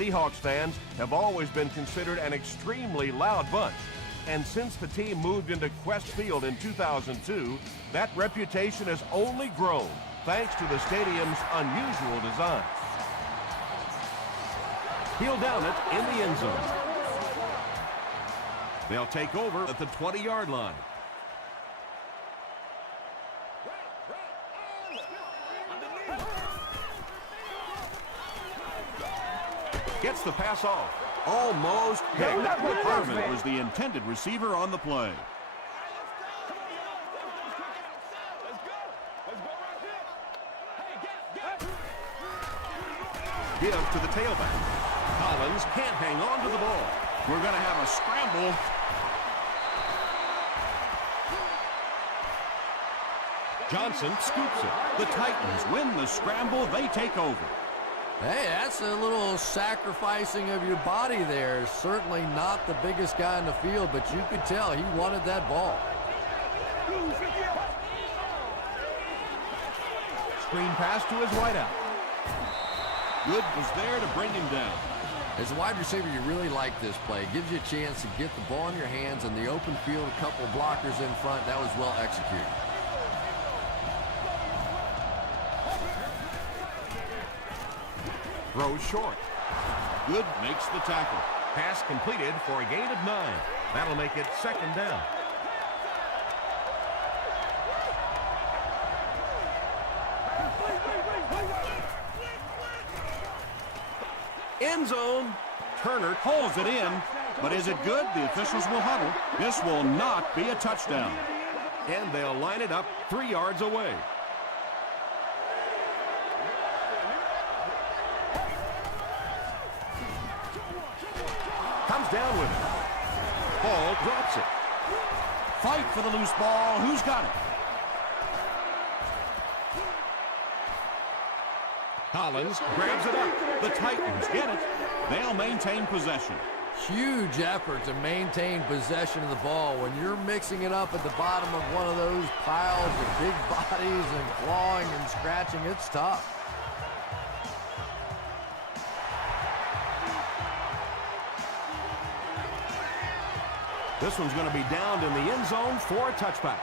Seahawks fans have always been considered an extremely loud bunch. And since the team moved into Quest Field in 2002, that reputation has only grown thanks to the stadium's unusual design. He'll down it in the end zone. They'll take over at the 20-yard line. Gets the pass off. Almost picked. Harvin was the intended receiver on the play. Give to the tailback. Collins can't hang on to the ball. We're going to have a scramble. Johnson scoops it. The Titans win the scramble. They take over. Hey, that's a little sacrificing of your body there. Certainly not the biggest guy in the field, but you could tell he wanted that ball. Screen pass to his wideout. Good was there to bring him down. As a wide receiver, you really like this play. It gives you a chance to get the ball in your hands in the open field, a couple of blockers in front. That was well executed. Throws short. Good makes the tackle. Pass completed for a gain of 9. That'll make it second down. End zone. Turner pulls it in, but is it good? The officials will huddle. This will not be a touchdown. And they'll line it up 3 yards away. Comes down with it. Hall drops it. Fight for the loose ball. Who's got it? Collins grabs it up. The Titans get it. They'll maintain possession. Huge effort to maintain possession of the ball. When you're mixing it up at the bottom of one of those piles of big bodies and clawing and scratching, it's tough. This one's going to be downed in the end zone for a touchback.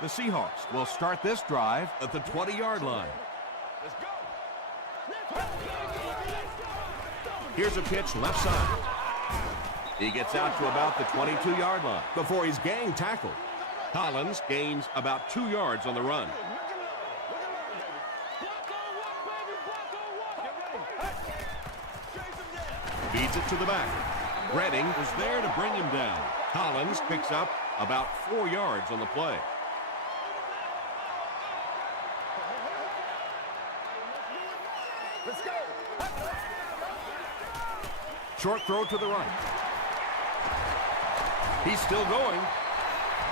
The Seahawks will start this drive at the 20-yard line. Let's go. Here's a pitch left side. He gets out to about the 22-yard line before he's gang tackled. Collins gains about 2 yards on the run. Feeds it to the back. Redding was there to bring him down. Collins picks up about 4 yards on the play. Let's go. Short throw to the right. He's still going.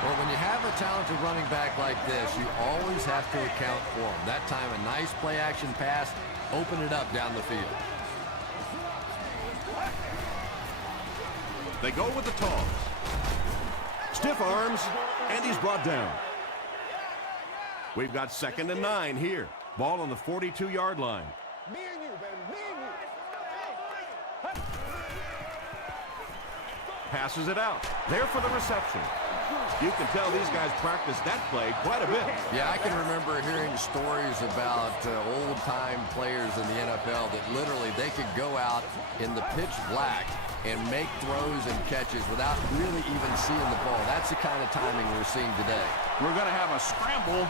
Well, when you have a talented running back like this, you always have to account for him. That time, a nice play-action pass, open it up down the field. They go with the toss. Stiff arms, and he's brought down. We've got 2nd and 9 here. Ball on the 42-yard line. Me and you, baby. Me and you. Passes it out. There for the reception. You can tell these guys practice that play quite a bit. Yeah, I can remember hearing stories about old-time players in the NFL that literally they could go out in the pitch black and make throws and catches without really even seeing the ball. That's the kind of timing we're seeing today. We're going to have a scramble.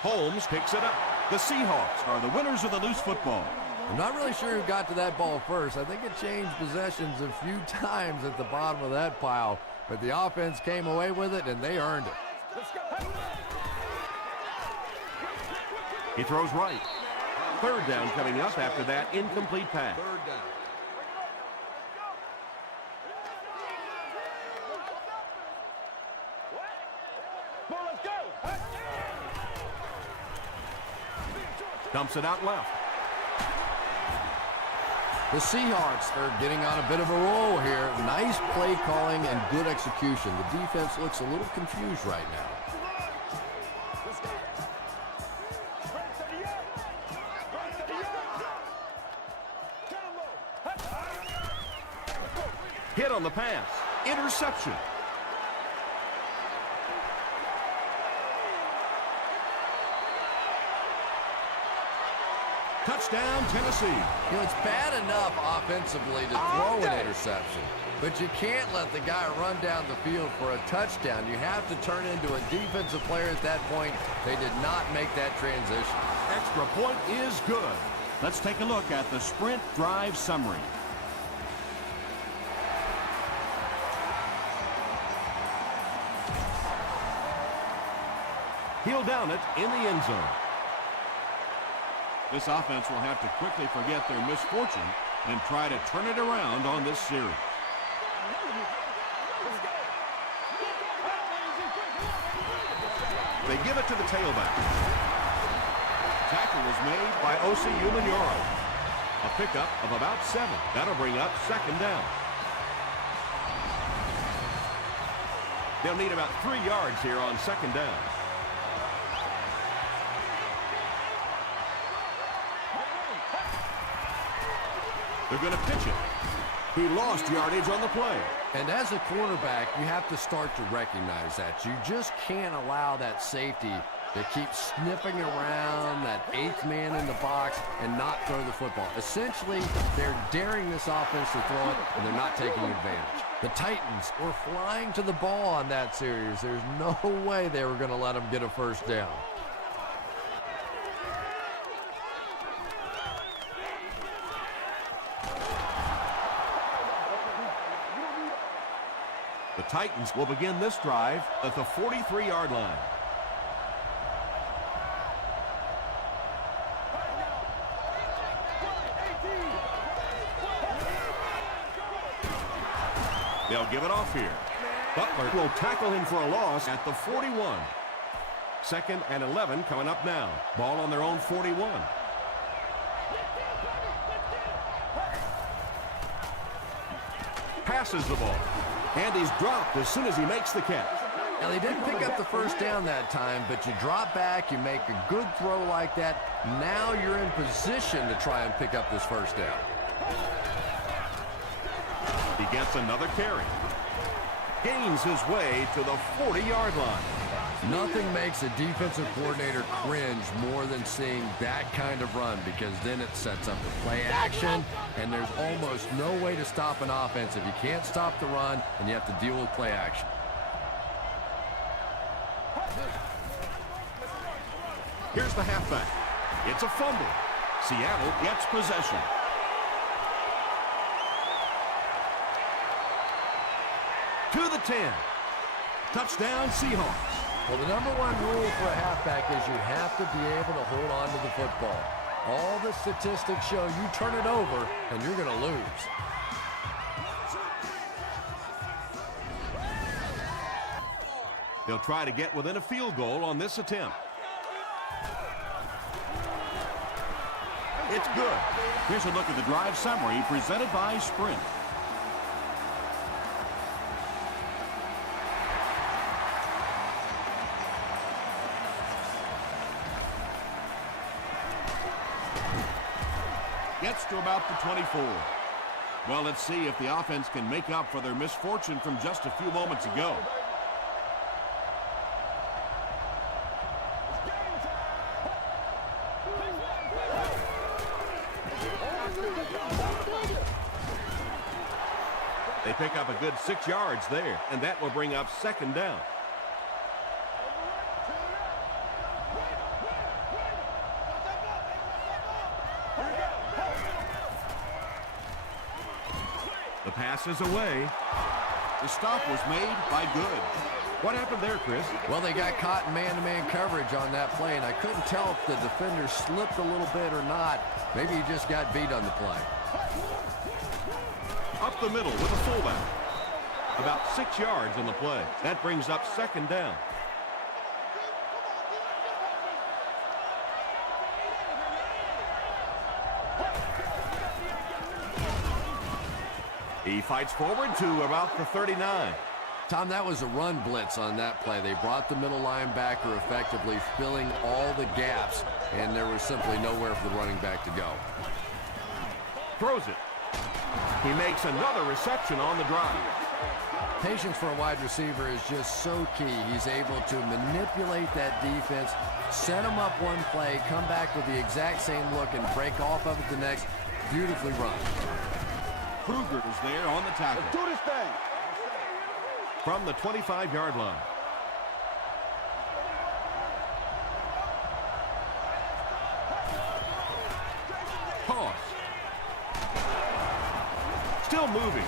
Holmes picks it up. The Seahawks are the winners of the loose football. I'm not really sure who got to that ball first. I think it changed possessions a few times at the bottom of that pile, but the offense came away with it, and they earned it. He throws right. 3rd down coming up after that incomplete pass. 3rd down. Dumps it out left. The Seahawks are getting on a bit of a roll here. Nice play calling and good execution. The defense looks a little confused right now. Hit on the pass. Interception. Touchdown, Tennessee. You know, it's bad enough offensively to throw an interception, but you can't let the guy run down the field for a touchdown. You have to turn into a defensive player at that point. They did not make that transition. Extra point is good. Let's take a look at the sprint drive summary. He'll down it in the end zone. This offense will have to quickly forget their misfortune and try to turn it around on this series. They give it to the tailback. Tackle was made by OCU Manoro. A pickup of about 7. That'll bring up second down. They'll need about 3 yards here on second down. They're going to pitch it. He lost yardage on the play. And as a quarterback, you have to start to recognize that. You just can't allow that safety to keep sniffing around that 8th man in the box and not throw the football. Essentially, they're daring this offense to throw it, and they're not taking advantage. The Titans were flying to the ball on that series. There's no way they were going to let them get a first down. The Titans will begin this drive at the 43-yard line. They'll give it off here. Butler will tackle him for a loss at the 41. 2nd and 11 coming up now. Ball on their own 41. Passes the ball. And he's dropped as soon as he makes the catch. Now, they didn't pick up the first down that time, but you drop back, you make a good throw like that. Now you're in position to try and pick up this first down. He gets another carry. Gains his way to the 40-yard line. Nothing makes a defensive coordinator cringe more than seeing that kind of run, because then it sets up the play action, and there's almost no way to stop an offense if you can't stop the run and you have to deal with play action. Here's the halfback. It's a fumble. Seattle gets possession. To the 10. Touchdown, Seahawks. Well, the number one rule for a halfback is you have to be able to hold on to the football. All the statistics show you turn it over and you're going to lose. They'll try to get within a field goal on this attempt. It's good. Here's a look at the drive summary presented by Sprint. Gets to about the 24. Well, let's see if the offense can make up for their misfortune from just a few moments ago. They pick up a good 6 yards there, and that will bring up second down. The pass is away. The stop was made by Good. What happened there, Chris? Well, they got caught in man-to-man coverage on that play, and I couldn't tell if the defender slipped a little bit or not. Maybe he just got beat on the play. Up the middle with a fullback. About 6 yards on the play. That brings up second down. He fights forward to about the 39. Tom, that was a run blitz on that play. They brought the middle linebacker effectively, filling all the gaps, and there was simply nowhere for the running back to go. Throws it. He makes another reception on the drive. Patience for a wide receiver is just so key. He's able to manipulate that defense, set them up one play, come back with the exact same look, and break off of it the next. Beautifully run. Kruger is there on the tackle. Let's do this thing. From the 25-yard line. Toss. Still moving.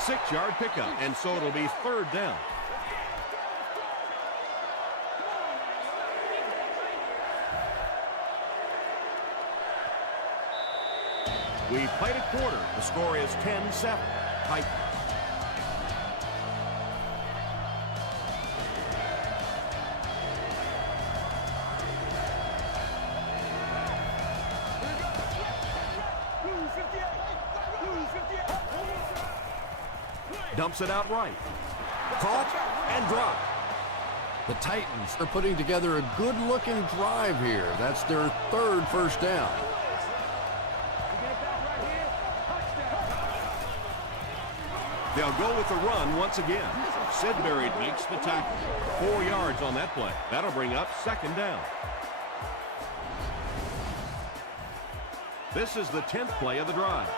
6-yard pickup, and so it'll be third down. We played a quarter. The score is 10-7. Titans. Dumps it out right. Caught and dropped. The Titans are putting together a good-looking drive here. That's their third first down. They'll go with the run once again. Sidbury makes the tackle. 4 yards on that play. That'll bring up second down. This is the 10th play of the drive.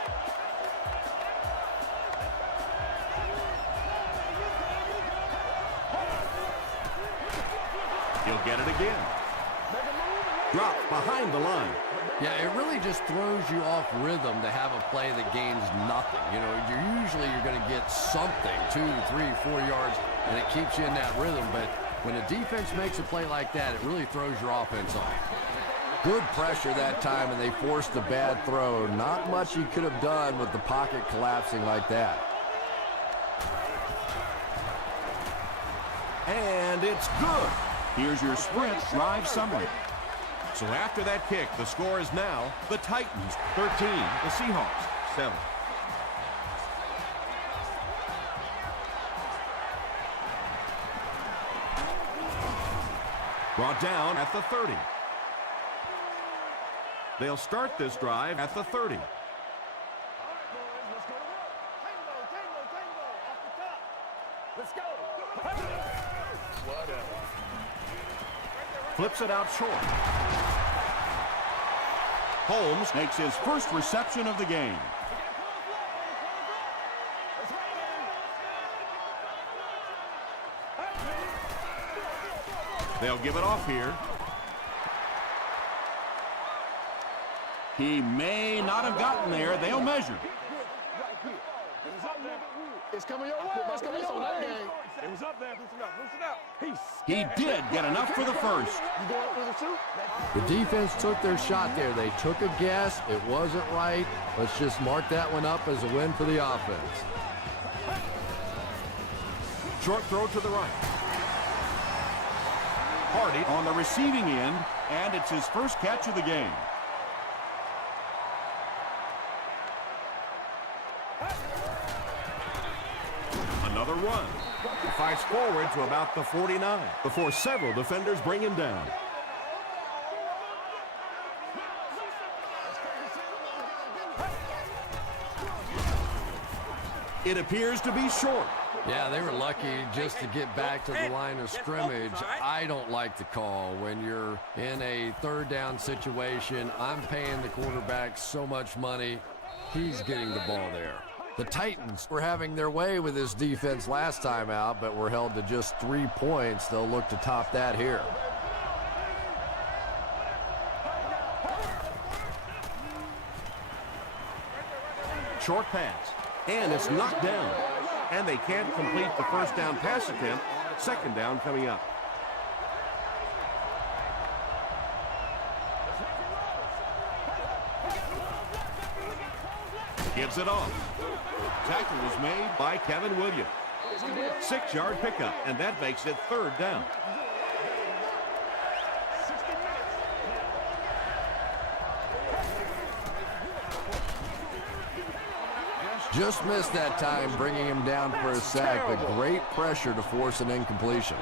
He'll get it again. Drop behind the line. Yeah, it really just throws you off rhythm to have a play that gains nothing. You know, you're going to get something, 2, 3, 4 yards, and it keeps you in that rhythm. But when a defense makes a play like that, it really throws your offense off. Good pressure that time, and they forced a bad throw. Not much you could have done with the pocket collapsing like that. And it's good. Here's your sprint drive summary. So after that kick, the score is now the Titans 13, the Seahawks 7. Brought down at the 30. They'll start this drive at the 30. Flips it out short. Holmes makes his first reception of the game. They'll give it off here. He may not have gotten there. They'll measure. It's coming your way. It's coming your way. It was up there. Loosen up. Loosen up. He did get enough for the first. You going for the two? The defense took their shot there. They took a guess. It wasn't right. Let's just mark that one up as a win for the offense. Short throw to the right. Hardy on the receiving end, and it's his first catch of the game. Another run. He fights forward to about the 49 before several defenders bring him down. It appears to be short. Yeah, they were lucky just to get back to the line of scrimmage. I don't like the call when you're in a third down situation. I'm paying the quarterback so much money. He's getting the ball there. The Titans were having their way with this defense last time out, but were held to just 3 points. They'll look to top that here. Short pass. And it's knocked down. And they can't complete the first down pass attempt. Second down coming up. Gives it off. Tackle was made by Kevin Williams. 6-yard pickup, and that makes it third down. Just missed that time, bringing him down for a sack, but great pressure to force an incompletion.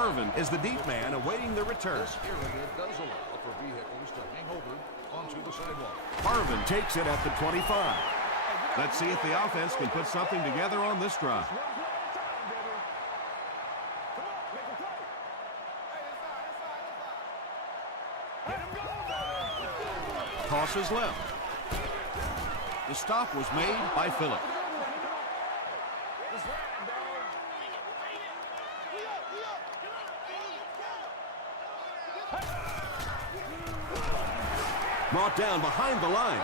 Harvin is the deep man awaiting the return. This area does allow for vehicles to hang over onto the sidewalk. Harvin takes it at the 25. Let's see if the offense can put something together on this drive. Tosses left. The stop was made by Phillip. Brought down behind the line.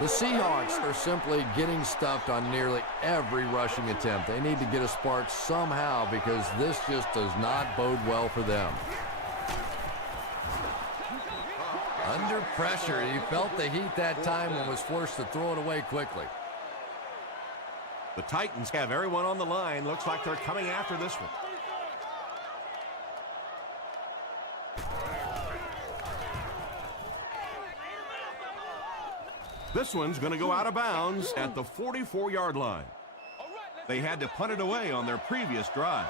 The Seahawks are simply getting stuffed on nearly every rushing attempt. They need to get a spark somehow because this just does not bode well for them. Under pressure, he felt the heat that time and was forced to throw it away quickly. The Titans have everyone on the line. Looks like they're coming after this one. This one's going to go out of bounds at the 44-yard line. They had to punt it away on their previous drive.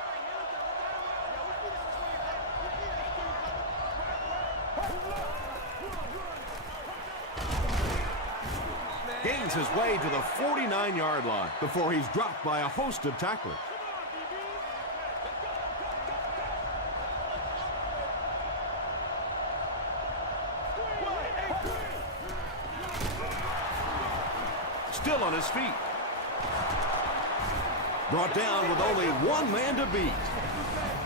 Gains his way to the 49-yard line before he's dropped by a host of tacklers. Still on his feet. Brought down with only one man to beat.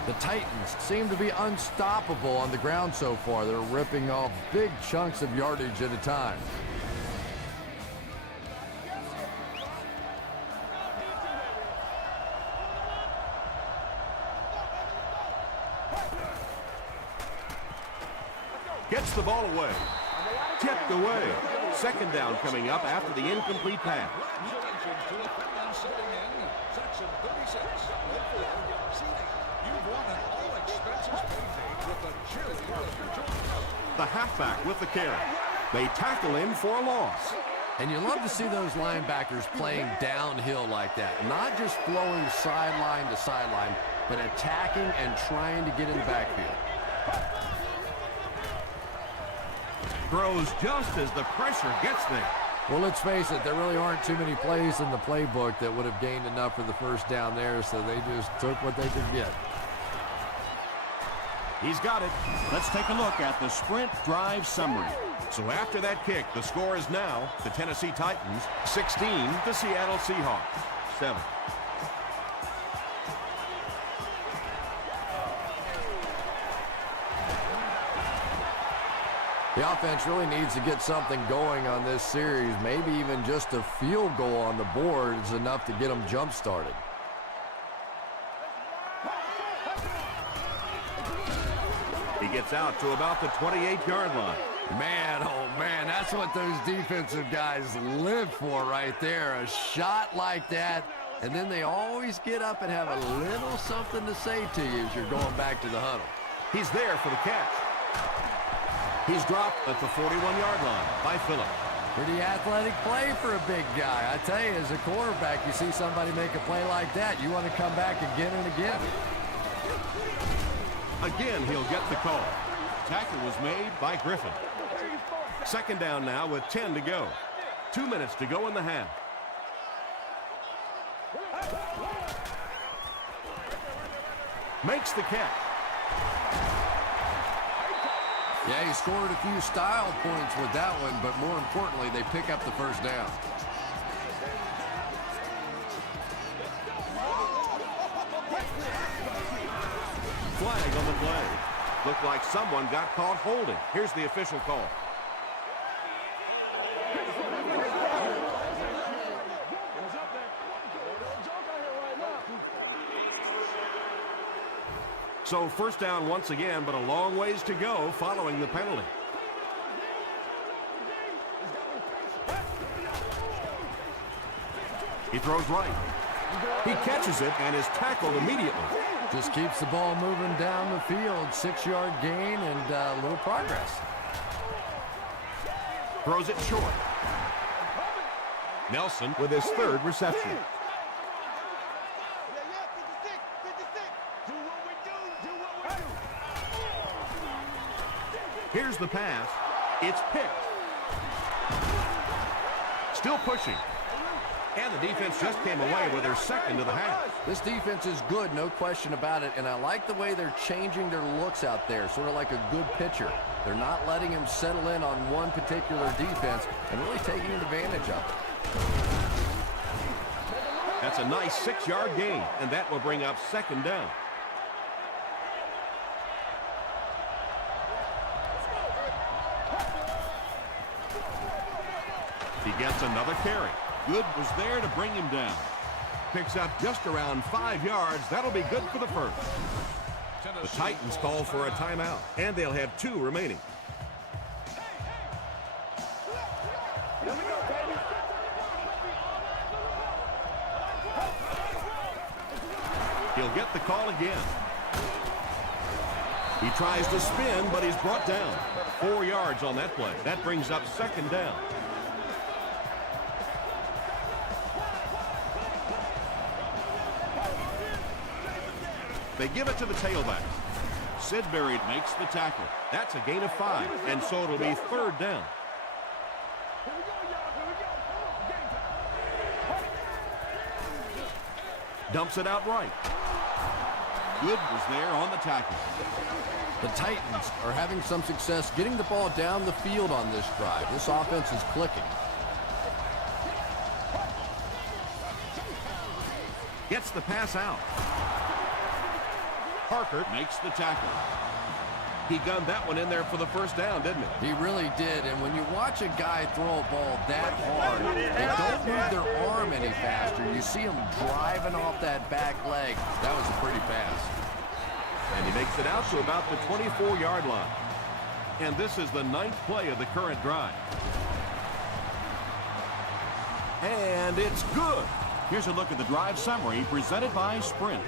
The Titans seem to be unstoppable on the ground so far. They're ripping off big chunks of yardage at a time. Gets the ball away. Tipped away. Second down coming up after the incomplete pass. The halfback with the carry. They tackle him for a loss. And you love to see those linebackers playing downhill like that. Not just flowing sideline to sideline, but attacking and trying to get in the backfield. Throws just as the pressure gets there. Well, let's face it, there really aren't too many plays in the playbook that would have gained enough for the first down there, so they just took what they could get. He's got it. Let's take a look at the sprint drive summary. So after that kick, the score is now the Tennessee Titans 16, the Seattle Seahawks 7. The offense really needs to get something going on this series. Maybe even just a field goal on the board is enough to get them jump-started. He gets out to about the 28-yard line. Man, oh man, that's what those defensive guys live for right there. A shot like that, and then they always get up and have a little something to say to you as you're going back to the huddle. He's there for the catch. He's dropped at the 41-yard line by Phillip. Pretty athletic play for a big guy. I tell you, as a quarterback, you see somebody make a play like that, you want to come back again and again. Again, he'll get the call. Tackle was made by Griffin. Second down now with 10 to go. 2 minutes to go in the half. Makes the catch. Yeah, he scored a few style points with that one, but more importantly, they pick up the first down. Flag on the play. Looked like someone got caught holding. Here's the official call. So first down once again, but a long ways to go following the penalty. He throws right. He catches it and is tackled immediately. Just keeps the ball moving down the field. 6-yard gain and a little progress. Throws it short. Nelson with his third reception. Here's the pass. It's picked. Still pushing. And the defense just came away with their second of the half. This defense is good, no question about it, and I like the way they're changing their looks out there, sort of like a good pitcher. They're not letting him settle in on one particular defense and really taking advantage of it. That's a nice 6-yard gain, and that will bring up second down. He gets another carry. Good was there to bring him down. Picks up just around 5 yards. That'll be good for the first. The Titans call for a timeout, and they'll have 2 remaining. He'll get the call again. He tries to spin, but he's brought down. 4 yards on that play. That brings up second down. They give it to the tailback. Sidbury makes the tackle. That's a gain of 5, and so it'll be third down. Dumps it out right. Good was there on the tackle. The Titans are having some success getting the ball down the field on this drive. This offense is clicking. Gets the pass out. Parker Makes the tackle. He gunned that one in there for the first down, didn't he? He really did, and when you watch a guy throw a ball that hard, they don't move their arm any faster. You see him driving off that back leg. That was a pretty pass. And he makes it out to about the 24-yard line. And this is the 9th play of the current drive. And it's good. Here's a look at the drive summary presented by Sprint.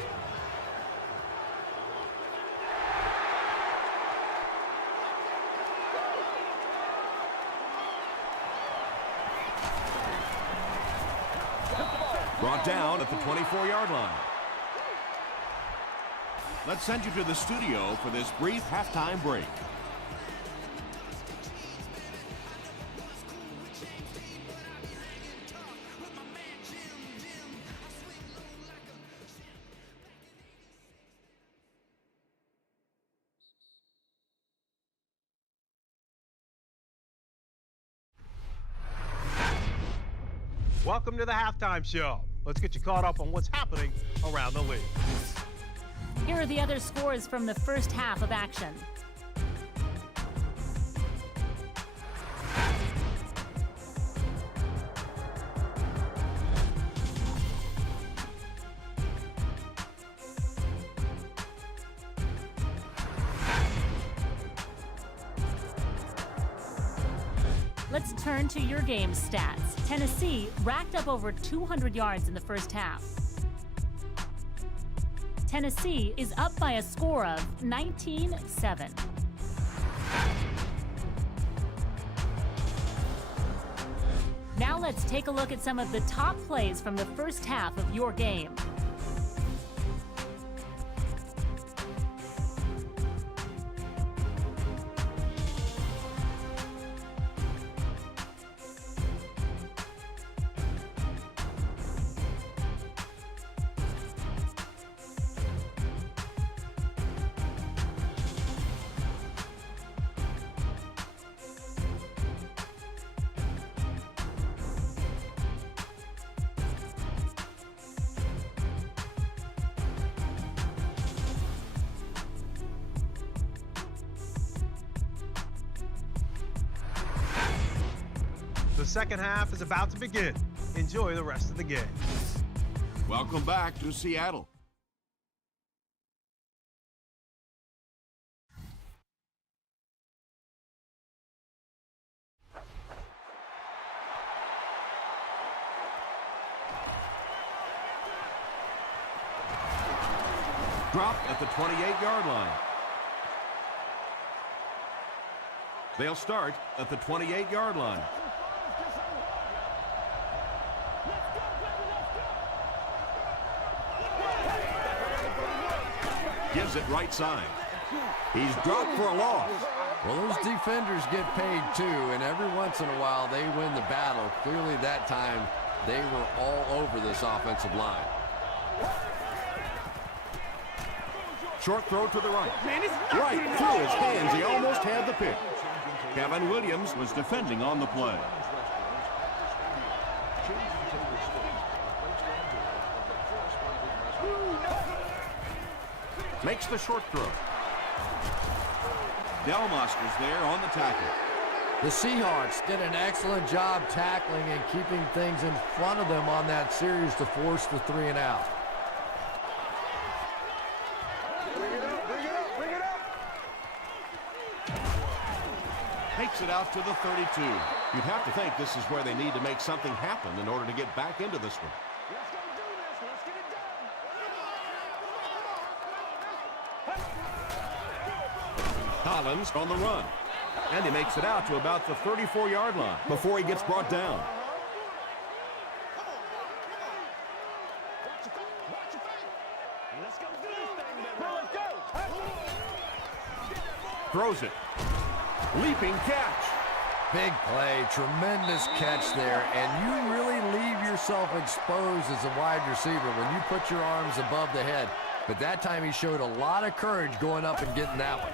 Brought down at the 24-yard line. Let's send you to the studio for this brief halftime break. Welcome to the halftime show. Let's get you caught up on what's happening around the league. Here are the other scores from the first half of action. Let's turn to your game stats. Tennessee racked up over 200 yards in the first half. Tennessee is up by a score of 19-7. Now let's take a look at some of the top plays from the first half of your game. The second half is about to begin. Enjoy the rest of the game. Welcome back to Seattle. Dropped at the 28-yard line. They'll start at the 28-yard line. Gives it right side. He's dropped for a loss. Well, those defenders get paid too, and every once in a while they win the battle. Clearly that time they were all over this offensive line. Short throw to the right. Right through his hands. He almost had the pick. Kevin Williams was defending on the play. Makes the short throw. Delmas was there on the tackle. The Seahawks did an excellent job tackling and keeping things in front of them on that series to force the 3 and out. Takes it out to the 32. You'd have to think this is where they need to make something happen in order to get back into this one. Collins on the run. And he makes it out to about the 34-yard line before he gets brought down. Throws it. Leaping catch. Big play, tremendous catch there, and you really leave yourself exposed as a wide receiver when you put your arms above the head. But that time he showed a lot of courage going up and getting that one.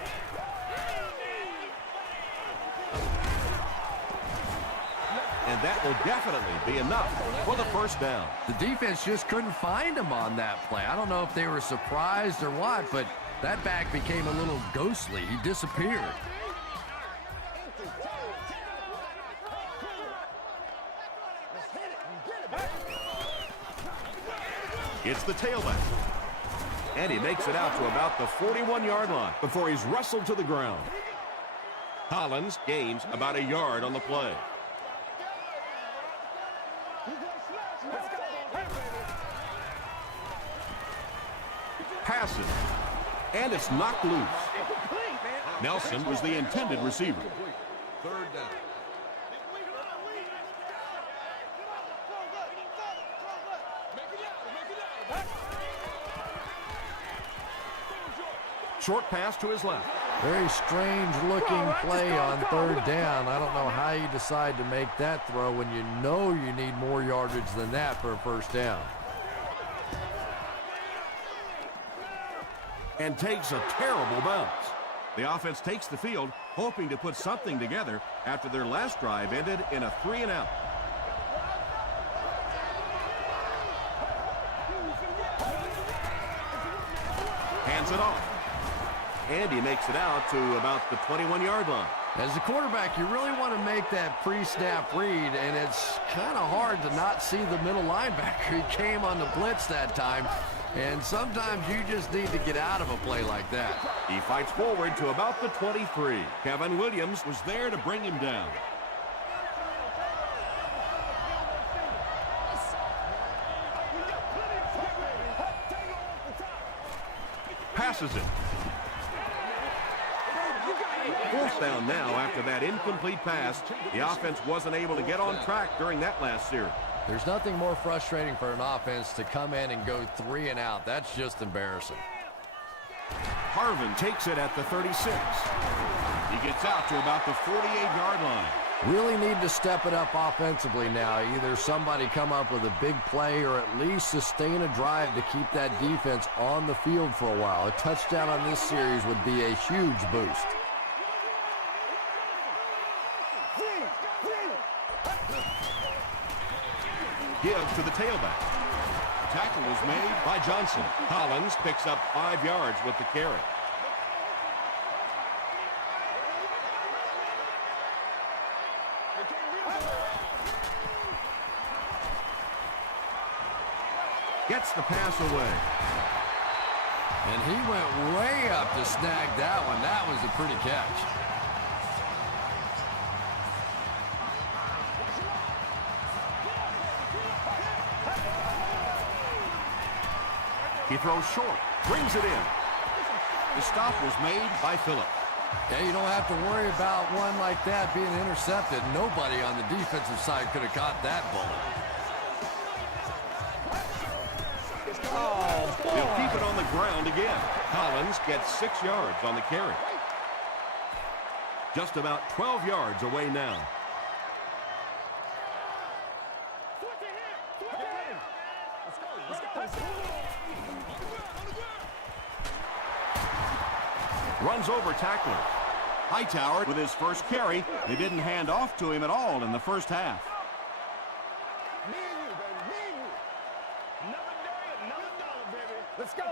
And that will definitely be enough for the first down. The defense just couldn't find him on that play. I don't know if they were surprised or what, but that back became a little ghostly. He disappeared. It's the tailback. And he makes it out to about the 41-yard line before he's wrestled to the ground. Collins gains about a yard on the play. Passes. And it's knocked loose. Nelson was the intended receiver. Third down. Short pass to his left. Very strange looking play on third down. I don't know how you decide to make that throw when you know you need more yardage than that for a first down. And takes a terrible bounce. The offense takes the field, hoping to put something together after their last drive ended in a 3 and out. Hands it off. And he makes it out to about the 21-yard line. As a quarterback, you really want to make that pre-snap read, and it's kind of hard to not see the middle linebacker. He came on the blitz that time, and sometimes you just need to get out of a play like that. He fights forward to about the 23. Kevin Williams was there to bring him down. Passes it. Fourth down now after that incomplete pass. The offense wasn't able to get on track during that last series. There's nothing more frustrating for an offense to come in and go 3 and out. That's just embarrassing. Harvin takes it at the 36. He gets out to about the 48-yard line. Really need to step it up offensively now. Either somebody come up with a big play or at least sustain a drive to keep that defense on the field for a while. A touchdown on this series would be a huge boost. Gives to the tailback. Tackle was made By Johnson. Collins picks up 5 yards with the carry. Gets the pass away. And he went way up to snag that one. That was a pretty catch. He throws short. Brings it in. The stop was made by Phillips. Yeah, you don't have to worry about one like that being intercepted. Nobody on the defensive side could have caught that bullet. He'll keep it on the ground again. Collins gets 6 yards on the carry. just about 12 yards away now. Runs over tackler. Hightower with his first carry. They didn't hand off to him at all in the first half. Let's go.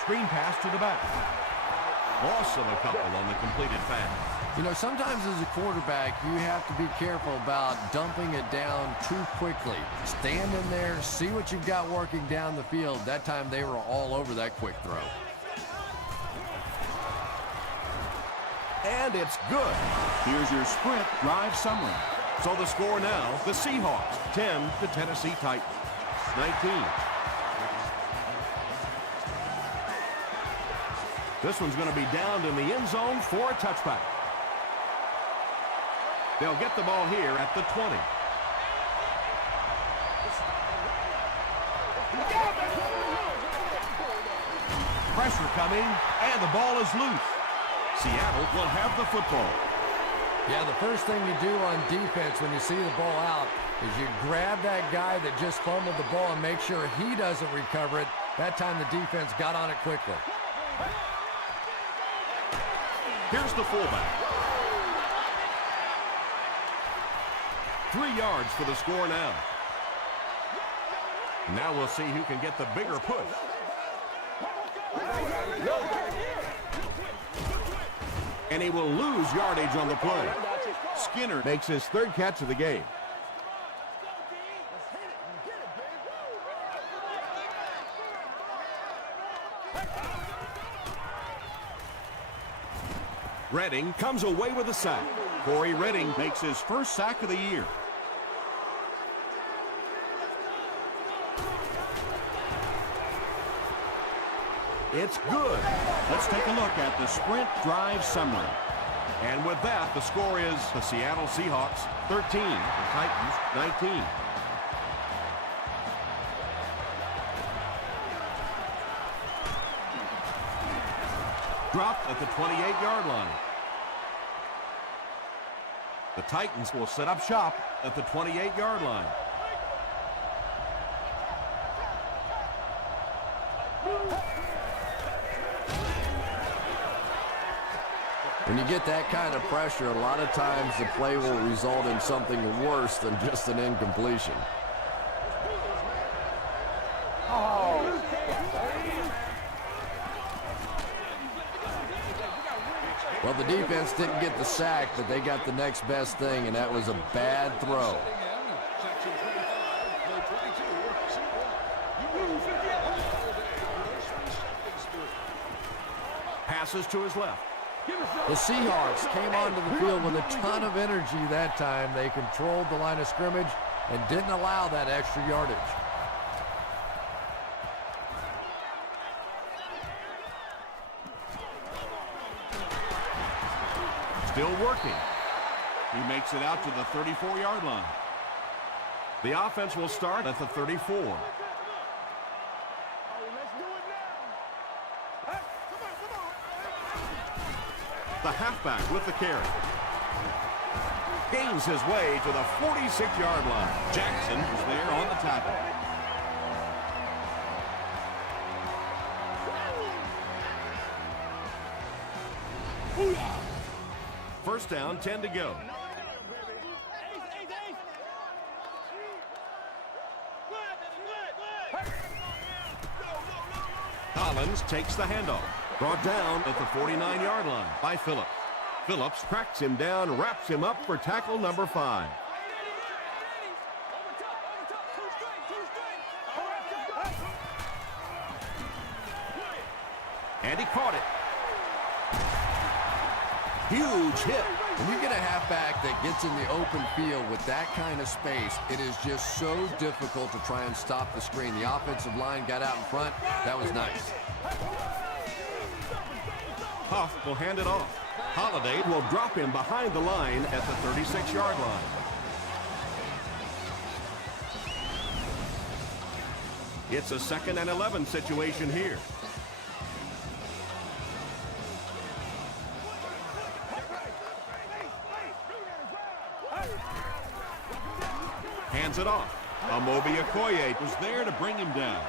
Screen pass to the back. Loss of a couple on the completed pass. You know, sometimes as a quarterback, you have to be careful about dumping it down too quickly. Stand in there, see what you've got working down the field. That time they were all over that quick throw. And it's good. Here's your sprint drive summary. So the score now, the Seahawks 10 to Tennessee Titans 19. This one's going to be downed in the end zone for a touchback. They'll get the ball here at the 20. Pressure coming, and the ball is loose. Seattle will have the football. Yeah, the first thing you do on defense when you see the ball out is you grab that guy that just fumbled the ball and make sure he doesn't recover it. That time the defense got on it quickly. Here's the fullback. 3 yards for the score now. Now we'll see who can get the bigger push. And he will lose yardage on the play. Skinner makes his third catch of the game. Redding comes away with a sack. Corey Redding makes his first sack of the year. It's good. Let's take a look at the sprint drive summary. And with that, the score is the Seattle Seahawks 13, the Titans 19. Dropped at the 28-yard line. The Titans will set up shop at the 28-yard line. When you get that kind of pressure, a lot of times the play will result in something worse than just an incompletion. Well, the defense didn't get the sack, but they got the next best thing, and that was a bad throw. Passes to his left. The Seahawks came onto the field with a ton of energy that time. They controlled the line of scrimmage and didn't allow that extra yardage. Still working. He makes it out to the 34-yard line. The offense will start at the 34. The halfback with the carry. Gains his way to the 46-yard line. Jackson is there on the tackle. First down, 10 to go. Collins takes the handoff. Brought down at the 49-yard line by Phillips. Phillips cracks him down, wraps him up for tackle number 5. And he caught it. Huge hit. When you get a halfback that gets in the open field with that kind of space, it is just so difficult to try and stop the screen. The offensive line got out in front. That was nice. Huff will hand it off. Holiday will drop him behind the line at the 36-yard line. It's a 2nd and 11 situation here. Hands it off. Amobi Okoye was there to bring him down.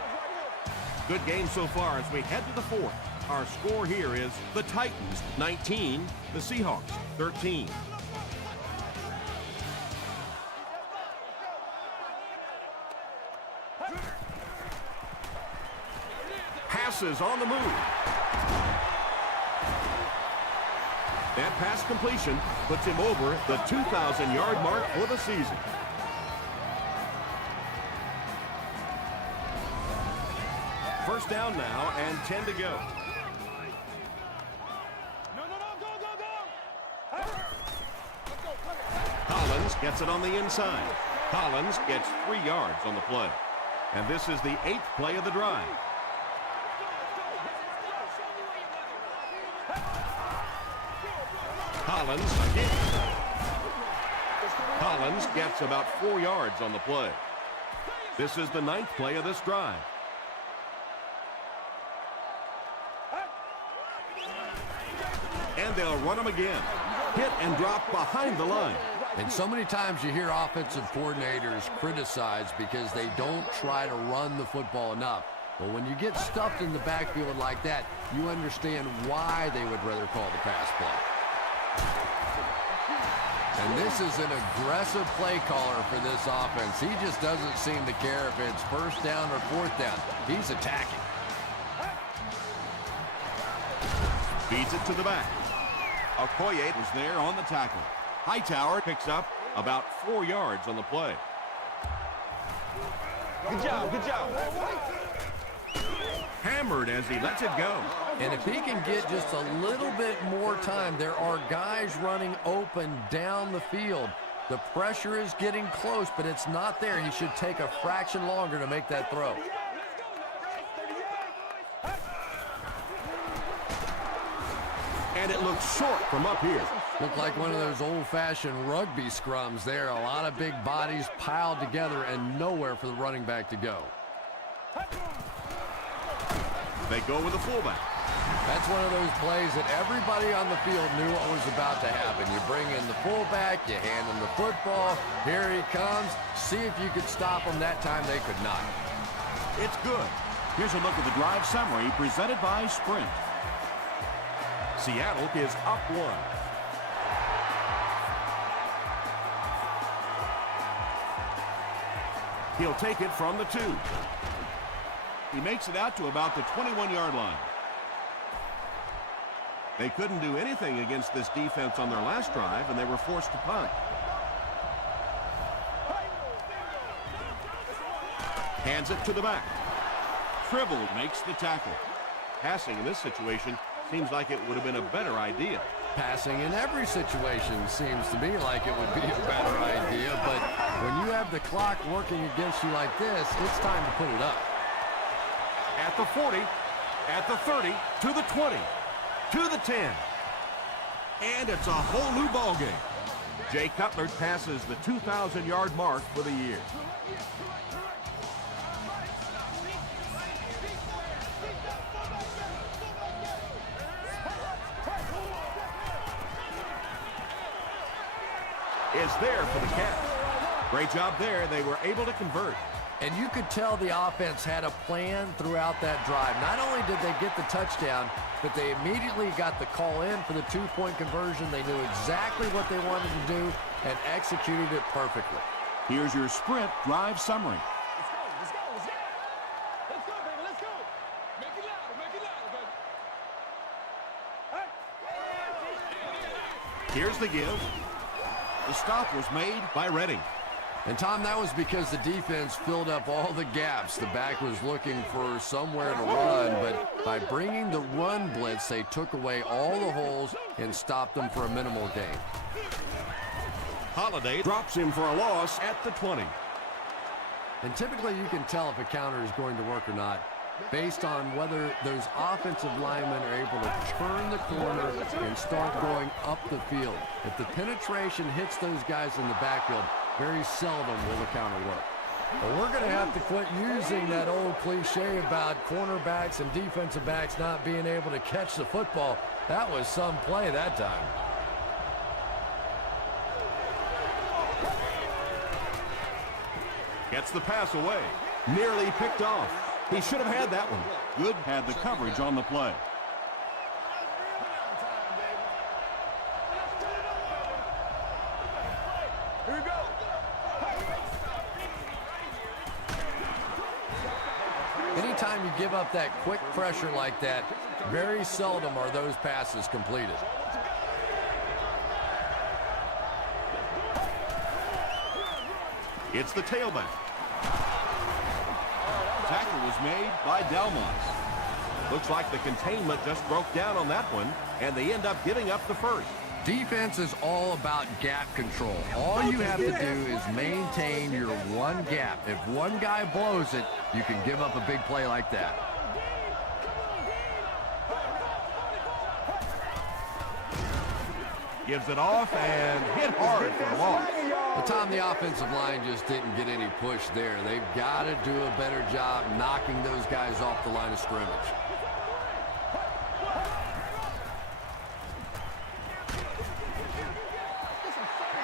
Good game so far as we head to the fourth. Our score here is the Titans 19, the Seahawks 13. Passes on the move. That pass completion puts him over the 2,000-yard mark for the season. First down now and 10 to go. Collins gets it on the inside. Collins gets 3 yards on the play. And this is the 8th play of the drive. Collins again. Collins gets about 4 yards on the play. This is the 9th play of this drive. And they'll run him again. Hit and drop behind the line. And so many times you hear offensive coordinators criticized because they don't try to run the football enough. But when you get stuffed in the backfield like that, you understand why they would rather call the pass play. And this is an aggressive play caller for this offense. He just doesn't seem to care if it's first down or fourth down. He's attacking. Feeds it to the back. Okoye was there on the tackle. Hightower picks up about 4 yards on the play. Good job, good job. Hammered as he lets it go. And if he can get just a little bit more time, there are guys running open down the field. The pressure is getting close, but it's not there. He should take a fraction longer to make that throw. And it looks short from up here. Looked like one of those old-fashioned rugby scrums there. A lot of big bodies piled together and nowhere for the running back to go. They go with the fullback. That's one of those plays that everybody on the field knew what was about to happen. You bring in the fullback, you hand him the football. Here he comes. See if you could stop him. That time they could not. It's good. Here's a look at the drive summary presented by Sprint. Seattle is up 1. He'll take it from the 2. He makes it out to about the 21-yard line. They couldn't do anything against this defense on their last drive, and they were forced to punt. Hands it to the back. Tribble makes the tackle. Passing in this situation seems like it would have been a better idea. Passing in every situation seems to me like it would be a better idea, but when you have the clock working against you like this, it's time to put it up. At the 40, at the 30, to the 20, to the 10. And it's a whole new ballgame. Jay Cutler passes the 2,000-yard mark for the year. Is there for the catch. Great job there. They were able to convert. And you could tell the offense had a plan throughout that drive. Not only did they get the touchdown, but they immediately got the call in for the 2-point conversion. They knew exactly what they wanted to do and executed it perfectly. Here's your Sprint drive summary. Let's go, let's go, let's go. Let's go, baby, let's go. Make it louder, baby. Here's the give. The stop was made by Redding. And, Tom, that was because the defense filled up all the gaps. The back was looking for somewhere to run, but by bringing the run blitz, they took away all the holes and stopped them for a minimal gain. Holiday drops him for a loss at the 20. And typically you can tell if a counter is going to work or not based on whether those offensive linemen are able to turn the corner and start going up the field. If the penetration hits those guys in the backfield, very seldom will the counter work. Well, we're going to have to quit using that old cliche about cornerbacks and defensive backs not being able to catch the football. That was some play that time. Gets the pass away. Nearly picked off. He should have had that one. Good had the coverage on the play. Here we go. Anytime you give up that quick pressure like that, very seldom are those passes completed. It's the tailback. Tackle was made by Delmas. Looks like the containment just broke down on that one, and they end up giving up the first. Defense is all about gap control. All you have to do is maintain your one gap. If one guy blows it, you can give up a big play like that. Gives it off and hit hard for a loss. But Tom, the offensive line just didn't get any push there. They've got to do a better job knocking those guys off the line of scrimmage.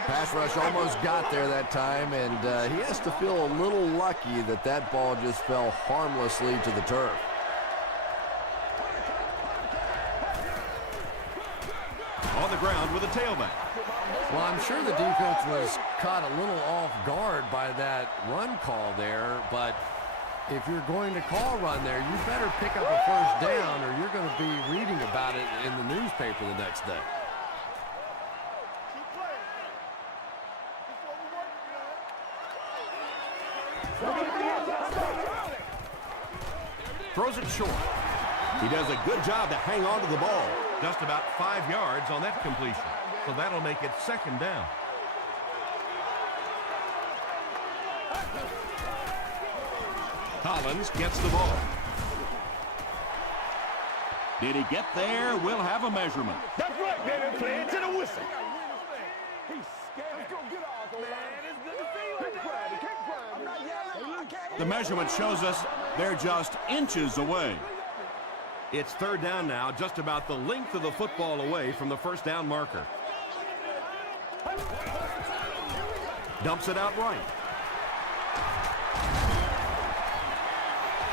Pass rush almost got there that time, and he has to feel a little lucky that that ball just fell harmlessly to the turf. On the ground with a tailback. Well, I'm sure the defense was caught a little off guard by that run call there, but if you're going to call run there, you better pick up a first down or you're going to be reading about it in the newspaper the next day. Throws it short. He does a good job to hang on to the ball. Just about 5 yards on that completion. So that'll make it second down. Collins gets the ball. Did he get there? We'll have a measurement. That's right, baby. Play it to the whistle. He's scared. Let's go get ours, man. It's good to see you. Keep grinding. Keep grinding. I'm not yelling. The measurement shows us they're just inches away. It's third down now, just about the length of the football away from the first down marker. Dumps it out right.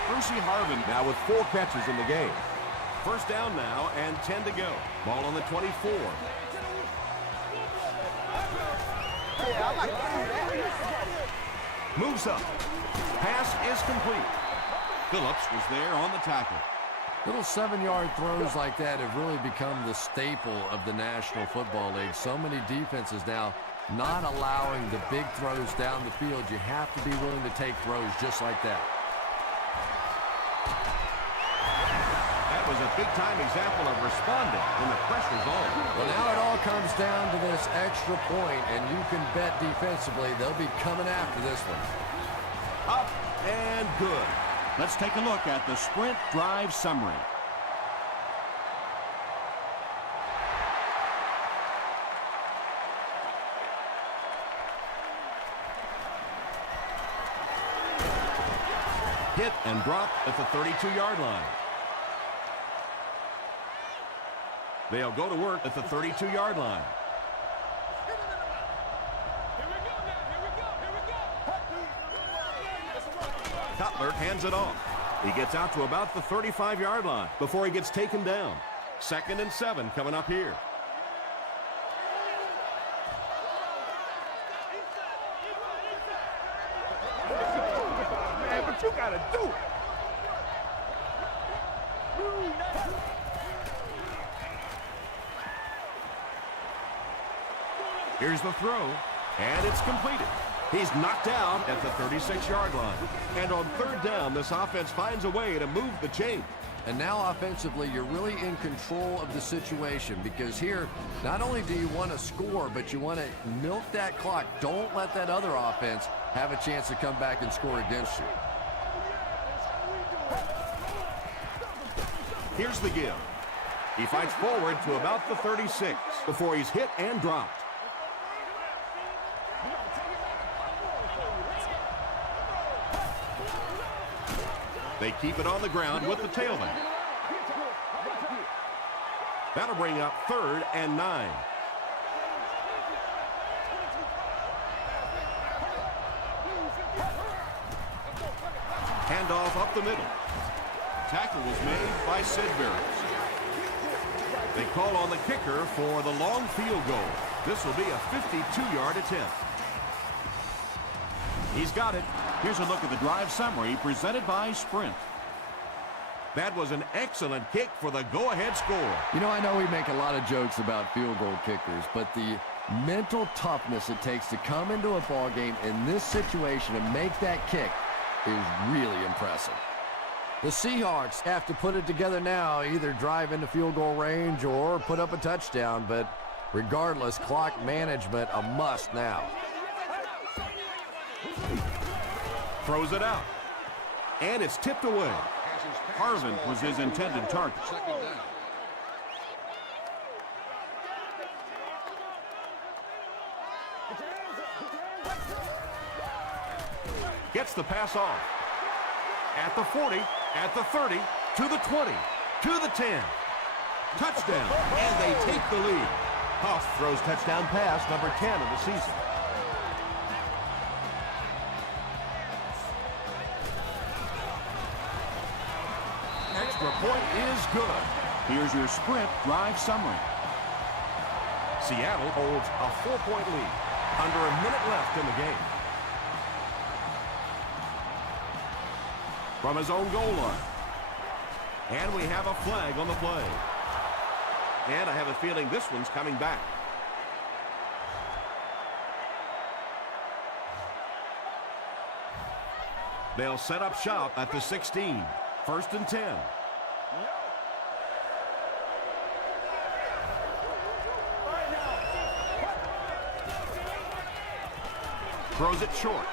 Percy Harvin Now with 4 catches in the game. First down now and 10 to go. Ball on the 24. Moves up. Pass is complete. Phillips was there on the tackle. Little 7-yard throws like that have really become the staple of the National Football League. So many defenses now not allowing the big throws down the field. You have to be willing to take throws just like that. That was a big-time example of responding when the pressure's on. Well, now it all comes down to this extra point, and you can bet defensively they'll be coming after this one. Up and good. Let's take a look at the sprint drive summary. Hit and drop at the 32-yard line. They'll go to work at the 32-yard line. Cutler hands it off. He gets out to about the 35-yard line before he gets taken down. 2nd and 7 coming up here. Man, but you gotta do it. Here's the throw, and it's completed. He's knocked out at the 36-yard line. And on third down, this offense finds a way to move the chain. And now offensively, you're really in control of the situation because here, not only do you want to score, but you want to milk that clock. Don't let that other offense have a chance to come back and score against you. Here's the give. He fights forward to about the 36 before he's hit and dropped. They keep it on the ground with the tailback. That'll bring up 3rd and 9. Handoff up the middle. Tackle was made by Sidbury. They call on the kicker for the long field goal. This will be a 52-yard attempt. He's got it. Here's a look at the drive summary presented by Sprint. That was an excellent kick for the go-ahead score. You know, I know we make a lot of jokes about field goal kickers, but the mental toughness it takes to come into a ball game in this situation and make that kick is really impressive. The Seahawks have to put it together now, either drive into field goal range or put up a touchdown, but regardless, clock management a must now. Throws it out. And it's tipped away. Harvin was his intended target. Second down. Gets the pass off. At the 40, at the 30, to the 20, to the 10. Touchdown, and they take the lead. Huff throws touchdown pass number 10 of the season. Extra point is good. Here's your Sprint drive summary. Seattle holds a 4-point lead. Under a minute left in the game. From his own goal line. And we have a flag on the play. And I have a feeling this one's coming back. They'll set up shop at the 16. 1st and 10. Throws it short.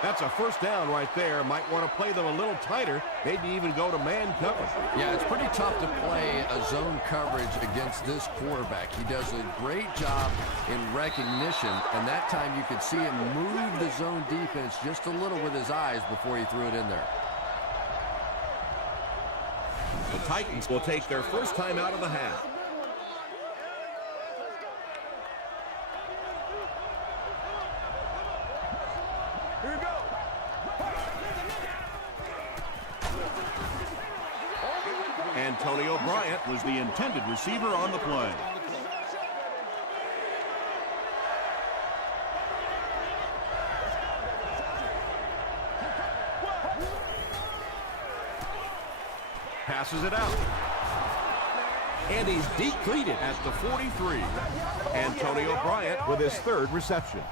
That's a first down right there. Might want to play them a little tighter. Maybe even go to man coverage. Yeah, it's pretty tough to play a zone coverage against this quarterback. He does a great job in recognition, and that time you could see him move the zone defense just a little with his eyes before he threw it in there. The Titans will take their first time out of the half. Antonio Bryant was the intended receiver on the play. Passes it out. And he's depleted at the 43. Antonio Bryant with his 3rd reception.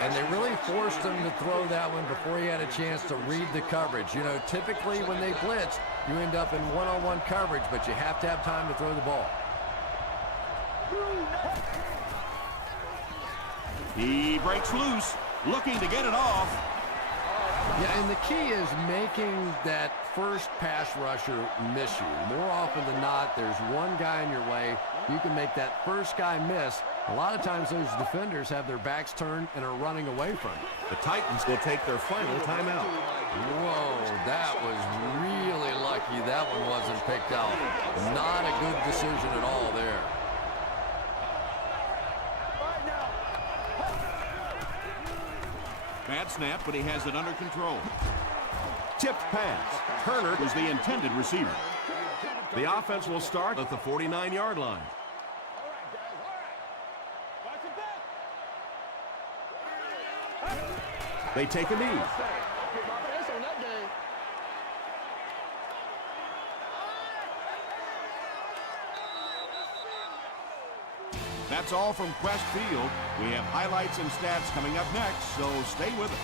And they really forced him to throw that one before he had a chance to read the coverage. You know, typically when they blitz, you end up in one-on-one coverage, but you have to have time to throw the ball. He breaks loose, looking to get it off. Yeah, and the key is making that first pass rusher miss you. More often than not, there's one guy in your way. You can make that first guy miss. A lot of times those defenders have their backs turned and are running away from it. The Titans will take their final timeout. Whoa, that was really lucky that one wasn't picked out. Not a good decision at all there. Bad snap, but he has it under control. Tipped pass. Turner was the intended receiver. The offense will start at the 49-yard line. They take a knee. That's all from Quest Field. We have highlights and stats coming up next, so stay with us.